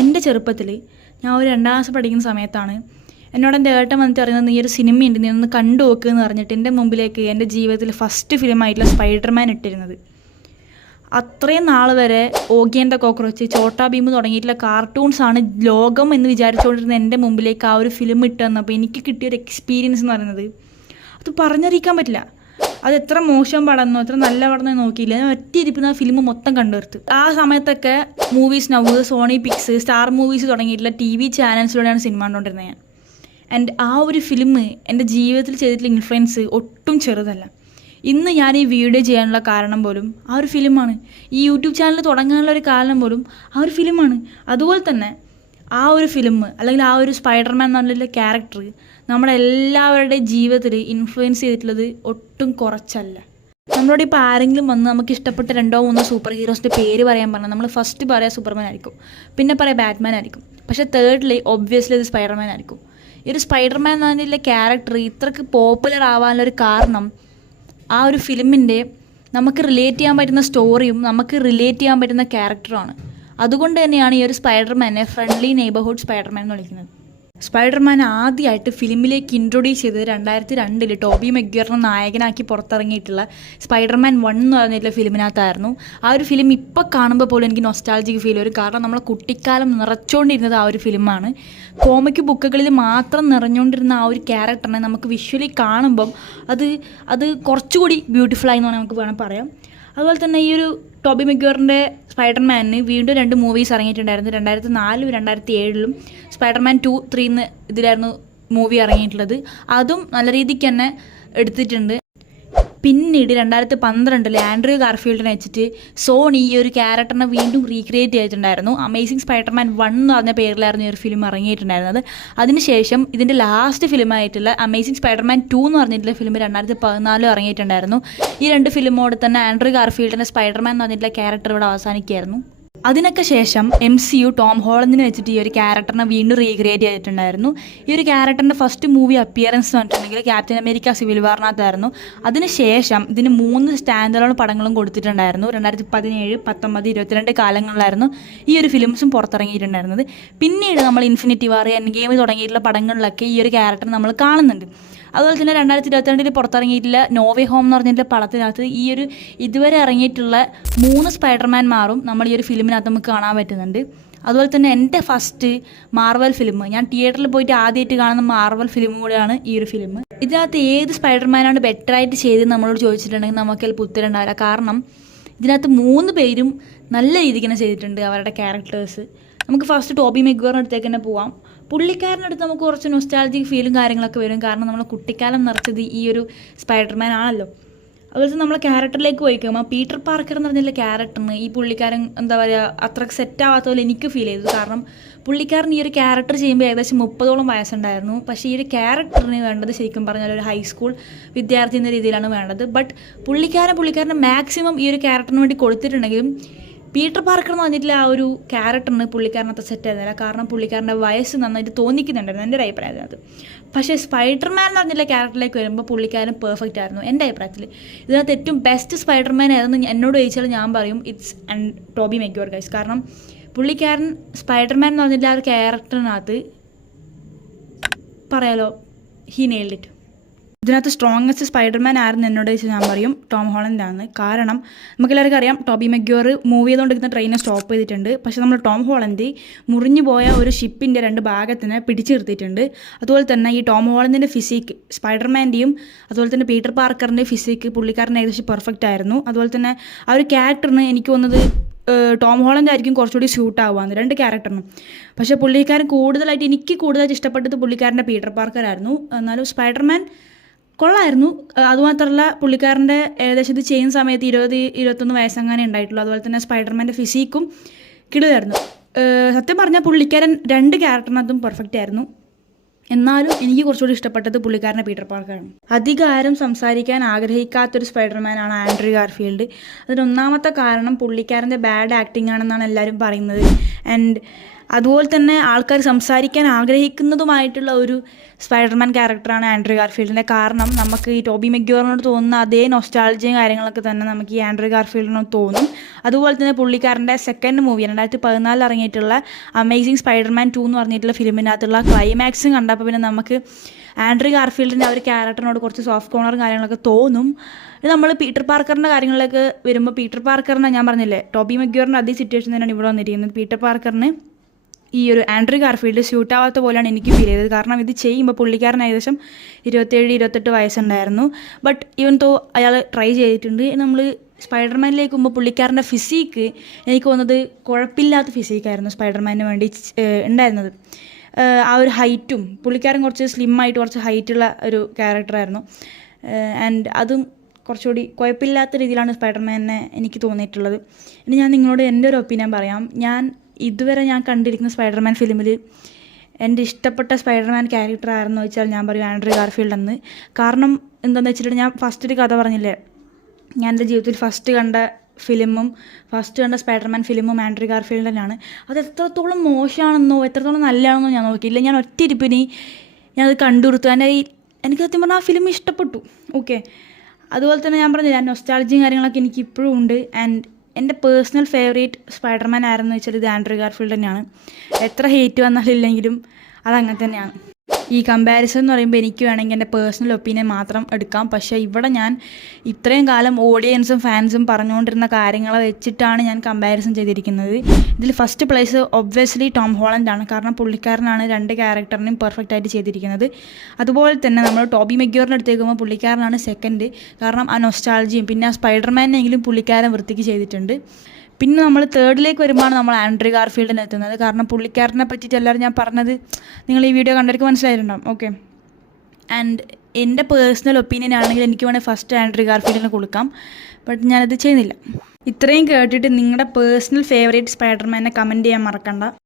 എൻ്റെ ചെറുപ്പത്തിൽ ഞാൻ ഒരു 2ാം ക്ലാസ് പഠിക്കുന്ന സമയത്താണ് എന്നോട് എൻ്റെ ഏട്ടൻ വന്നിട്ട് പറയുന്നത് നീ ഒരു സിനിമയുണ്ട് നീ ഒന്ന് കണ്ടു നോക്കുക എന്ന് പറഞ്ഞിട്ട് എൻ്റെ മുമ്പിലേക്ക് എൻ്റെ ജീവിതത്തിൽ ഫസ്റ്റ് ഫിലിമായിട്ടുള്ള സ്പൈഡർമാൻ ഇട്ടിരുന്നത്. അത്രയും നാൾ വരെ ഓഗി ആൻഡ് ദ കോക്രോച്ച്, ചോട്ടാ ഭീം തുടങ്ങിയിട്ടുള്ള കാർട്ടൂൺസാണ് ലോകം എന്ന് വിചാരിച്ചുകൊണ്ടിരുന്ന എൻ്റെ മുമ്പിലേക്ക് ആ ഒരു ഫിലിം ഇട്ട് തന്നപ്പോൾ എനിക്ക് കിട്ടിയൊരു എക്സ്പീരിയൻസ് എന്ന് പറയുന്നത് അത് പറഞ്ഞറിയിക്കാൻ പറ്റില്ല. അത് എത്ര മോശം പടമെന്നോ എത്ര നല്ല പടമെന്നോ നോക്കിയില്ല, ഞാൻ ഒറ്റ ഇരിപ്പിന് ആ ഫിലിം മൊത്തം കണ്ടുവർത്തു. ആ സമയത്തൊക്കെ movies now, Sony Pix, Star Movies തുടങ്ങിയിട്ടുള്ള TV ചാനൽസിലൂടെയാണ് സിനിമ കണ്ടുകൊണ്ടിരുന്നത് ഞാൻ. ആൻഡ് ആ ഒരു ഫിലിം എൻ്റെ ജീവിതത്തിൽ ചെയ്തിട്ടുള്ള ഇൻഫ്ലുവൻസ് ഒട്ടും ചെറുതല്ല. ഇന്ന് ഞാൻ ഈ വീഡിയോ ചെയ്യാനുള്ള കാരണം പോലും ആ ഒരു ഫിലിമാണ്. ഈ യൂട്യൂബ് ചാനൽ തുടങ്ങാനുള്ള ഒരു കാരണം പോലും ആ ഒരു ഫിലിമാണ്. അതുപോലെ തന്നെ ആ ഒരു ഫിലിം അല്ലെങ്കിൽ ആ ഒരു സ്പൈഡർമാൻ എന്ന് പറഞ്ഞിട്ടുള്ള ക്യാരക്ടർ നമ്മുടെ എല്ലാവരുടെയും ജീവിതത്തിൽ ഇൻഫ്ലുവൻസ് ചെയ്തിട്ടുള്ളത് ഒട്ടും കുറച്ചല്ല. നമ്മളോട് ഇപ്പോൾ ആരെങ്കിലും വന്ന് നമുക്ക് ഇഷ്ടപ്പെട്ട 2-3 സൂപ്പർ ഹീറോസിൻ്റെ പേര് പറയാൻ പറഞ്ഞാൽ നമ്മൾ ഫസ്റ്റ് പറയുക സൂപ്പർമാൻ ആയിരിക്കും, പിന്നെ പറയുക ബാറ്റ്മാൻ ആയിരിക്കും. പക്ഷേ തേർഡ്ലി ഒബ്വിയസ്ലി ഇത് സ്പൈഡർമാൻ ആയിരിക്കും. ഈ ഒരു സ്പൈഡർമാൻ എന്ന് പറഞ്ഞിട്ടുള്ള ക്യാരക്ടർ ഇത്രക്ക് പോപ്പുലർ ആവാനുള്ളൊരു കാരണം ആ ഒരു ഫിലിമിൻ്റെ നമുക്ക് റിലേറ്റ് ചെയ്യാൻ പറ്റുന്ന സ്റ്റോറിയും നമുക്ക് റിലേറ്റ് ചെയ്യാൻ പറ്റുന്ന ക്യാരക്ടറുമാണ്. അതുകൊണ്ട് തന്നെയാണ് ഈ ഒരു സ്പൈഡർമാനെ ഫ്രണ്ട്ലി നെയ്ബർഹുഡ് സ്പൈഡർമാൻ എന്ന് വിളിക്കുന്നത്. സ്പൈഡർമാൻ ആദ്യമായിട്ട് ഫിലിമിലേക്ക് ഇൻട്രൊഡ്യൂസ് ചെയ്തത് 2002 ടോബി മഗ്വയറിനെ നായകനാക്കി പുറത്തിറങ്ങിയിട്ടുള്ള സ്പൈഡർമാൻ 1 എന്ന് പറഞ്ഞിട്ടുള്ള ഫിലിമിനകത്തായിരുന്നു. ആ ഒരു ഫിലിം ഇപ്പോൾ കാണുമ്പോൾ പോലും എനിക്ക് നൊസ്റ്റാൾജിക് ഫീൽ വരും. കാരണം നമ്മളെ കുട്ടിക്കാലം നിറച്ചുകൊണ്ടിരുന്നത് ആ ഒരു ഫിലിമാണ്. കോമിക് ബുക്കുകളിൽ മാത്രം നിറഞ്ഞുകൊണ്ടിരുന്ന ആ ഒരു ക്യാരക്ടറിനെ നമുക്ക് വിഷ്വലി കാണുമ്പം അത് കുറച്ചുകൂടി ബ്യൂട്ടിഫുൾ ആയി എന്ന് നമുക്ക് വേണം പറയാം. അതുപോലെ തന്നെ ഈ ഒരു ടോബി മഗ്വയറിൻ്റെ സ്പൈഡർമാനിന് വീണ്ടും 2 മൂവീസ് ഇറങ്ങിയിട്ടുണ്ടായിരുന്നു. 2004 2007 സ്പൈഡർമാൻ 2, 3 ഇതിലായിരുന്നു മൂവി ഇറങ്ങിയിട്ടുള്ളത്. അതും നല്ല രീതിക്ക് തന്നെ എടുത്തിട്ടുണ്ട്. പിന്നീട് 2012 ആൻഡ്രൂ ഗാർഫീൽഡിനെ വെച്ചിട്ട് സോണി ഈ ഒരു ക്യാരക്ടറിനെ വീണ്ടും റീക്രിയേറ്റ് ചെയ്തിട്ടുണ്ടായിരുന്നു. അമേസിംഗ് സ്പൈഡർമാൻ 1 എന്ന് പറഞ്ഞ പേരിലായിരുന്നു ഈ ഒരു ഫിലിം ഇറങ്ങിയിട്ടുണ്ടായിരുന്നത്. അതിനുശേഷം ഇതിൻ്റെ ലാസ്റ്റ് ഫിലിമായിട്ടുള്ള അമേസിംഗ് സ്പൈഡർമാൻ 2 എന്ന് പറഞ്ഞിട്ടുള്ള ഫിലിം 2014 ഇറങ്ങിയിട്ടുണ്ടായിരുന്നു. ഈ 2 ഫിലിമോട് തന്നെ ആൻഡ്രൂ ഗാർഫീൽഡിൻ്റെ സ്പൈഡർമാൻ എന്ന് പറഞ്ഞിട്ടുള്ള ക്യാരക്ടർ ഇവിടെ അവസാനിക്കുകയായിരുന്നു. അതിനൊക്കെ ശേഷം MCU ടോം ഹോളണ്ടിനെ വെച്ചിട്ട് ഈ ഒരു ക്യാരക്ടറിനെ വീണ്ടും റീക്രിയേറ്റ് ചെയ്തിട്ടുണ്ടായിരുന്നു. ഈ ഒരു ക്യാരക്ടറിൻ്റെ ഫസ്റ്റ് മൂവി അപ്പിയറൻസ് എന്ന് പറഞ്ഞിട്ടുണ്ടെങ്കിൽ ക്യാപ്റ്റൻ അമേരിക്ക സിവിൽ വാറിനകത്തായിരുന്നു. അതിനുശേഷം ഇതിന് 3 സ്റ്റാൻഡ് അലോൺ പടങ്ങളും കൊടുത്തിട്ടുണ്ടായിരുന്നു. 2017, 19, 22 കാലങ്ങളിലായിരുന്നു ഈ ഒരു ഫിലിംസും പുറത്തിറങ്ങിയിട്ടുണ്ടായിരുന്നത്. പിന്നീട് നമ്മൾ ഇൻഫിനിറ്റി വാർ, എൻഡ് ഗെയിം തുടങ്ങിയിട്ടുള്ള പടങ്ങളിലൊക്കെ ഈ ഒരു ക്യാരക്ടർ നമ്മൾ കാണുന്നുണ്ട്. അതുപോലെ തന്നെ 2022 പുറത്തിറങ്ങിയിട്ടുള്ള നോവേ ഹോം എന്ന് പറഞ്ഞിട്ടുള്ള പടത്തിനകത്ത് ഈ ഒരു ഇതുവരെ ഇറങ്ങിയിട്ടുള്ള 3 സ്പൈഡർമാൻമാരും നമ്മൾ ഈ ഒരു ഫിലിമിനകത്ത് നമുക്ക് കാണാൻ പറ്റുന്നുണ്ട്. അതുപോലെ തന്നെ എൻ്റെ ഫസ്റ്റ് മാർവൽ ഫിലിം, ഞാൻ തിയേറ്ററിൽ പോയിട്ട് ആദ്യമായിട്ട് കാണുന്ന മാർവൽ ഫിലിം കൂടെയാണ് ഈ ഒരു ഫിലിം. ഇതിനകത്ത് ഏത് സ്പൈഡർമാനാണ് ബെറ്ററായിട്ട് ചെയ്തതെന്ന് നമ്മളോട് ചോദിച്ചിട്ടുണ്ടെങ്കിൽ നമുക്ക് ചിലപ്പോൾ ഉത്തരം ഉണ്ടാവില്ല. കാരണം ഇതിനകത്ത് 3 പേരും നല്ല രീതിക്ക് തന്നെ ചെയ്തിട്ടുണ്ട് അവരുടെ ക്യാരക്ടേഴ്സ്. നമുക്ക് ഫസ്റ്റ് ടോബി മഗ്വയറിൻ്റെ അടുത്തേക്ക് തന്നെ പോവാം. പുള്ളിക്കാരനടുത്ത് നമുക്ക് കുറച്ച് നൊസ്റ്റാൾജിക് ഫീലും കാര്യങ്ങളൊക്കെ വരും. കാരണം നമ്മൾ കുട്ടിക്കാലം നിറച്ചത് ഈ ഒരു സ്പൈഡർമാൻ ആണല്ലോ. അതുപോലെ തന്നെ നമ്മളെ ക്യാരക്ടറിലേക്ക് പോയിക്കുമ്പോൾ പീറ്റർ പാർക്കർ എന്ന് പറഞ്ഞിട്ടുള്ള ക്യാരക്ടറിന് ഈ പുള്ളിക്കാരൻ എന്താ പറയുക അത്രയ്ക്ക് സെറ്റ് ആവാത്ത പോലെ എനിക്ക് ഫീൽ ചെയ്തു. കാരണം പുള്ളിക്കാരൻ ഈ ഒരു ക്യാരക്ടർ ചെയ്യുമ്പോൾ ഏകദേശം 30ഓളം വയസ്സുണ്ടായിരുന്നു. പക്ഷേ ഈ ഒരു ക്യാരക്ടറിന് വേണ്ടത് ശരിക്കും പറഞ്ഞാൽ ഒരു ഹൈസ്കൂൾ വിദ്യാർത്ഥി എന്ന രീതിയിലാണ് വേണ്ടത്. ബട്ട് പുള്ളിക്കാരൻ്റെ മാക്സിമം ഈ ഒരു ക്യാരക്ടറിന് വേണ്ടി കൊടുത്തിട്ടുണ്ടെങ്കിലും പീറ്റർ പാർക്കർ എന്ന് പറഞ്ഞിട്ടുള്ള ആ ഒരു ക്യാരക്ടറിന് പുള്ളിക്കാരനത്ര സെറ്റ് ആയിരുന്നില്ല. കാരണം പുള്ളിക്കാരൻ്റെ വയസ്സ് നന്നായിട്ട് തോന്നിക്കുന്നുണ്ടായിരുന്നു എൻ്റെ ഒരു അഭിപ്രായത്തിനകത്ത്. പക്ഷേ സ്പൈഡർമാൻ എന്ന് പറഞ്ഞിട്ടുള്ള ക്യാരക്ടറിലേക്ക് വരുമ്പോൾ പുള്ളിക്കാരൻ പെർഫെക്റ്റ് ആയിരുന്നു എൻ്റെ അഭിപ്രായത്തിൽ. ഇതിനകത്ത് ഏറ്റവും ബെസ്റ്റ് സ്പൈഡർമാൻ ഏതെന്ന് എന്നോട് ചോദിച്ചാൽ ഞാൻ പറയും ഇറ്റ്സ് ടോബി മഗ്വയർ ഗൈസ്. കാരണം പുള്ളിക്കാരൻ സ്പൈഡർമാൻ എന്ന് പറഞ്ഞിട്ടുള്ള ആ ഒരു ക്യാരക്ടറിനകത്ത് പറയാലോ ഹി നെയിൽഡ് ഇറ്റ്. ഇതിനകത്ത് സ്ട്രോങ്ങസ്റ്റ് സ്പൈഡർമാൻ ആരെന്ന് എന്നോട് ചോദിച്ചാൽ ഞാൻ പറയും ടോം ഹോളണ്ടാണ്. കാരണം നമുക്കെല്ലാവർക്കും അറിയാം ടോബി മഗ്വയർ മൂവ് ചെയ്തുകൊണ്ടിരിക്കുന്ന ട്രെയിനെ സ്റ്റോപ്പ് ചെയ്തിട്ടുണ്ട്. പക്ഷേ നമ്മൾ ടോം ഹോളണ്ട് മുറിഞ്ഞു പോയ ഒരു ഷിപ്പിൻ്റെ 2 ഭാഗത്തിനെ പിടിച്ചു നിർത്തിയിട്ടുണ്ട്. അതുപോലെ തന്നെ ഈ ടോം ഹോളണ്ടിൻ്റെ ഫിസിക്ക് സ്പൈഡർമാൻ്റെയും അതുപോലെ തന്നെ പീറ്റർ പാർക്കറിൻ്റെ ഫിസിക്ക് പുള്ളിക്കാരൻ ഏകദേശം പെർഫെക്റ്റ് ആയിരുന്നു. അതുപോലെ തന്നെ ആ ഒരു ക്യാരക്ടറിന് എനിക്ക് തോന്നുന്നത് ടോം ഹോളണ്ട് ആയിരിക്കും കുറച്ചുകൂടി സ്യൂട്ട് ആവുകയെന്ന് 2 ക്യാരക്ടറിനും. പക്ഷേ എനിക്ക് കൂടുതലായിട്ട് ഇഷ്ടപ്പെട്ടത് പുള്ളിക്കാരൻ്റെ പീറ്റർ പാർക്കർ ആയിരുന്നു. എന്നാലും സ്പൈഡർമാൻ കൊള്ളായിരുന്നു. അതുമാത്രമല്ല പുള്ളിക്കാരൻ്റെ ഏകദേശം ഇത് ചെയ്യുന്ന സമയത്ത് 20-21 വയസ്സങ്ങനെ ഉണ്ടായിട്ടുള്ളൂ. അതുപോലെ തന്നെ സ്പൈഡർമാൻ്റെ ഫിസിക്കും കിടുതായിരുന്നു. സത്യം പറഞ്ഞാൽ പുള്ളിക്കാരൻ 2 ക്യാരക്ടറിനകത്തും പെർഫെക്റ്റ് ആയിരുന്നു. എന്നാലും എനിക്ക് കുറച്ചുകൂടി ഇഷ്ടപ്പെട്ടത് പുള്ളിക്കാരൻ്റെ പീറ്റർ പാർക്കറാണ്. അധികം സംസാരിക്കാൻ ആഗ്രഹിക്കാത്തൊരു സ്പൈഡർമാനാണ് ആൻഡ്രൂ ഗാർഫീൽഡ്. അതിനൊന്നാമത്തെ കാരണം പുള്ളിക്കാരൻ്റെ ബാഡ് ആക്ടിങ് ആണെന്നാണ് എല്ലാവരും പറയുന്നത്. ആൻഡ് അതുപോലെ തന്നെ ആൾക്കാർ സംസാരിക്കാൻ ആഗ്രഹിക്കുന്നതുമായിട്ടുള്ള ഒരു സ്പൈഡർമാൻ ക്യാരക്ടറാണ് ആൻഡ്രൂ ഗാർഫീൽഡിൻ്റെ. കാരണം നമുക്ക് ഈ ടോബി മഗ്വയറിനോട് തോന്നുന്ന അതേ നൊസ്റ്റാൾജിയും കാര്യങ്ങളൊക്കെ തന്നെ നമുക്ക് ഈ ആൻഡ്രൂ ഗാർഫീൽഡിനോട് തോന്നും. അതുപോലെ തന്നെ പുള്ളിക്കാരൻ്റെ സെക്കൻഡ് മൂവി 2014 ഇറങ്ങിയിട്ടുള്ള അമേസിങ് സ്പൈഡർമാൻ 2 എന്ന് പറഞ്ഞിട്ടുള്ള ഫിലിമിനകത്തുള്ള ക്ലൈമാക്സും കണ്ടപ്പോൾ പിന്നെ നമുക്ക് ആൻഡ്രൂ ഗാർഫീൽഡിൻ്റെ ആ ഒരു ക്യാരക്ടറിനോട് കുറച്ച് സോഫ്റ്റ് കോർണറും കാര്യങ്ങളൊക്കെ തോന്നും. നമ്മൾ പീറ്റർ പാർക്കറിൻ്റെ കാര്യങ്ങളിലേക്ക് വരുമ്പോൾ പീറ്റർ പാർക്കറിനെ ഞാൻ പറഞ്ഞില്ലേ, ടോബി മഗ്വയറിൻ്റെ അതേ സിറ്റുവേഷൻ തന്നെയാണ് ഇവിടെ വന്നിരിക്കുന്നത്. പീറ്റർ പാർക്കറിന് ഈ ഒരു ആൻഡ്രൂ ഗാർഫീൽഡ് സ്യൂട്ട് ആവാത്ത പോലെയാണ് എനിക്ക് ഫീൽ ചെയ്തത്. കാരണം ഇത് ചെയ്യുമ്പോൾ പുള്ളിക്കാരൻ ഏകദേശം 27-28 വയസ്സുണ്ടായിരുന്നു. ബട്ട് ഈവൻ തോ അയാൾ ട്രൈ ചെയ്തിട്ടുണ്ട്. നമ്മൾ സ്പൈഡർമാനിലേക്ക് പോകുമ്പോൾ പുള്ളിക്കാരൻ്റെ ഫിസിക്ക് എനിക്ക് തോന്നുന്നത് കുഴപ്പമില്ലാത്ത ഫിസിക്കായിരുന്നു സ്പൈഡർമാനിന് വേണ്ടി ഉണ്ടായിരുന്നത്. ആ ഒരു ഹൈറ്റും പുള്ളിക്കാരൻ കുറച്ച് സ്ലിമ്മായിട്ട് കുറച്ച് ഹൈറ്റുള്ള ഒരു ക്യാരക്ടറായിരുന്നു. ആൻഡ് അതും കുറച്ചുകൂടി കുഴപ്പമില്ലാത്ത രീതിയിലാണ് സ്പൈഡർമാനെ എനിക്ക് തോന്നിയിട്ടുള്ളത്. ഇനി ഞാൻ നിങ്ങളോട് എൻ്റെ ഒരു ഒപ്പീനിയൻ പറയാം. ഇതുവരെ ഞാൻ കണ്ടിരിക്കുന്ന സ്പൈഡർമാൻ ഫിലിമിൽ എൻ്റെ ഇഷ്ടപ്പെട്ട സ്പൈഡർമാൻ ക്യാരക്ടർ ആരെന്ന് ചോദിച്ചാൽ ഞാൻ പറയും ആൻഡ്രൂ ഗാർഫീൽഡ് എന്ന്. കാരണം എന്താണെന്ന് വെച്ചിട്ടുണ്ടെങ്കിൽ ഞാൻ ഫസ്റ്റ് ഒരു കഥ പറഞ്ഞില്ലേ, ഞാൻ എൻ്റെ ജീവിതത്തിൽ ഫസ്റ്റ് കണ്ട സ്പൈഡർമാൻ ഫിലിമും ആൻഡ്രൂ ഗാർഫീൽഡ് തന്നെയാണ്. അത് എത്രത്തോളം മോശമാണെന്നോ എത്രത്തോളം നല്ലതാണെന്നോ ഞാൻ നോക്കിയില്ല. ഞാൻ ഒറ്റ ഇരിപ്പിന് ഞാനത് കണ്ടുകൊടുത്തു. എനിക്ക് സത്യം പറഞ്ഞാൽ ആ ഫിലിം ഇഷ്ടപ്പെട്ടു. ഓക്കെ, അതുപോലെ തന്നെ ഞാൻ പറഞ്ഞില്ല, നൊസ്റ്റാൾജിയും കാര്യങ്ങളൊക്കെ എനിക്ക് ഇപ്പോഴും ഉണ്ട്. ആൻഡ് എൻ്റെ പേഴ്സണൽ ഫേവറേറ്റ് സ്പൈഡർമാൻ ആരെന്ന് വെച്ചാൽ ഇത് ആൻഡ്രൂ ഗാർഫീൽഡ് തന്നെയാണ്. എത്ര ഹേറ്റ് വന്നാലില്ലെങ്കിലും അതങ്ങനെ തന്നെയാണ്. ഈ കമ്പാരിസൺ എന്ന് പറയുമ്പോൾ എനിക്ക് വേണമെങ്കിൽ എൻ്റെ പേഴ്സണൽ ഒപ്പീനിയൻ മാത്രം എടുക്കാം. പക്ഷേ ഇവിടെ ഞാൻ ഇത്രയും കാലം ഓഡിയൻസും ഫാൻസും പറഞ്ഞുകൊണ്ടിരുന്ന കാര്യങ്ങളെ വെച്ചിട്ടാണ് ഞാൻ കമ്പാരിസൺ ചെയ്തിരിക്കുന്നത്. ഇതിൽ ഫസ്റ്റ് പ്ലേസ് ഒബ്വിയസ്ലി ടോം ഹോളൻഡാണ്. കാരണം പുള്ളിക്കാരനാണ് രണ്ട് ക്യാരക്ടറിനെയും പെർഫെക്റ്റ് ആയിട്ട് ചെയ്തിരിക്കുന്നത്. അതുപോലെ തന്നെ നമ്മൾ ടോബി മഗ്വയറിൻ്റെ അടുത്തേക്ക് പോകുമ്പോൾ പുള്ളിക്കാരനാണ് സെക്കൻഡ്. കാരണം ആ നൊസ്റ്റാൾജിയും പിന്നെ ആ സ്പൈഡർമാനെങ്കിലും പുള്ളിക്കാരൻ വൃത്തിക്ക് ചെയ്തിട്ടുണ്ട്. പിന്നെ നമ്മൾ തേർഡിലേക്ക് വരുമ്പോഴാണ് നമ്മൾ ആൻഡ്രൂ ഗാർഫീൽഡിന് എത്തുന്നത്. കാരണം പുള്ളിക്കാരനെ പറ്റിയിട്ട് എല്ലാവരും ഞാൻ പറഞ്ഞത് നിങ്ങൾ ഈ വീഡിയോ കണ്ടവർക്ക് മനസ്സിലായിട്ടുണ്ടാവും. ഓക്കെ, ആൻഡ് എൻ്റെ പേഴ്സണൽ ഒപ്പീനിയൻ ആണെങ്കിൽ എനിക്ക് വേണമെങ്കിൽ ഫസ്റ്റ് ആൻഡ്രൂ ഗാർഫീൽഡിന് കൊടുക്കാം. ബട്ട് ഞാനത് ചെയ്യുന്നില്ല. ഇത്രയും കേട്ടിട്ട് നിങ്ങളുടെ പേഴ്സണൽ ഫേവറേറ്റ് സ്പൈഡർമാനെ കമൻറ്റ് ചെയ്യാൻ മറക്കണ്ട.